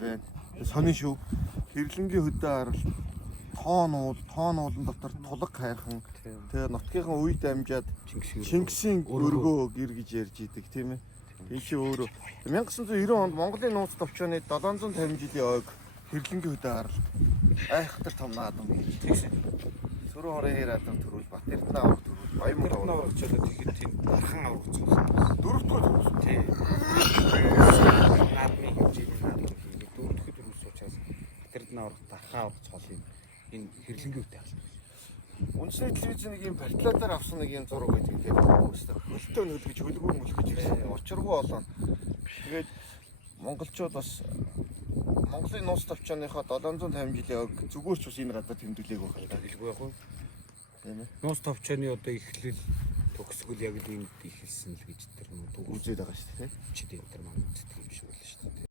байна. Сонин шүү. Хэрлэнгийн хөдөө харалт тоонуудын дотор тулаг хайрхан. Тэгээ нутгийнхаа үед амжаад Чингисийн өргөө гэр гэж ярьж идэг тийм ээ. Тийм чи өөрөө 1990 онд Монголын нууц товчооны 750 жилийн ойг Хэрлэнгийн хөдөө харалт айхтар том наадам гэж тэгсэн. Сүрэн хорын хэр адан төрүүл Бат Эрдэнэ авраг төрүүл Баян авраг чөлөө тэгэхэд тийм дархан авраг цусан. дөрөвдүгээр төрүүл. Тийм. Наадмын хэмжээний наадам хийгээд дөрөвдүгээр төрүүс учраас Бат Эрдэнэ авраг дархан авраг цолын энэ Хэрлэнгийн хөдөө харалт. Үндэсний телевизийн нэг юм порталаар авсан нэг юм зураг байдаг тийм үү? Хөлтөө нөлгөж хөлгөө мөлгөж ирсэн. Учиргүй болоо. Тэгээд монголчууд бас Монголын нууц товчооныхоо 750 жилийн ог зүгээр ч бас энэ гадаа тэмдэглээг байна. Хэлгүй яг уу. Тийм ээ. Нууц товчооны одоо эхлэл төгсгөл яг л энд ихэлсэн л гэж тэр нүүд Үзээд байгаа шүү дээ. чид энэ тэр маань үздэг юм шиг байна шүү дээ.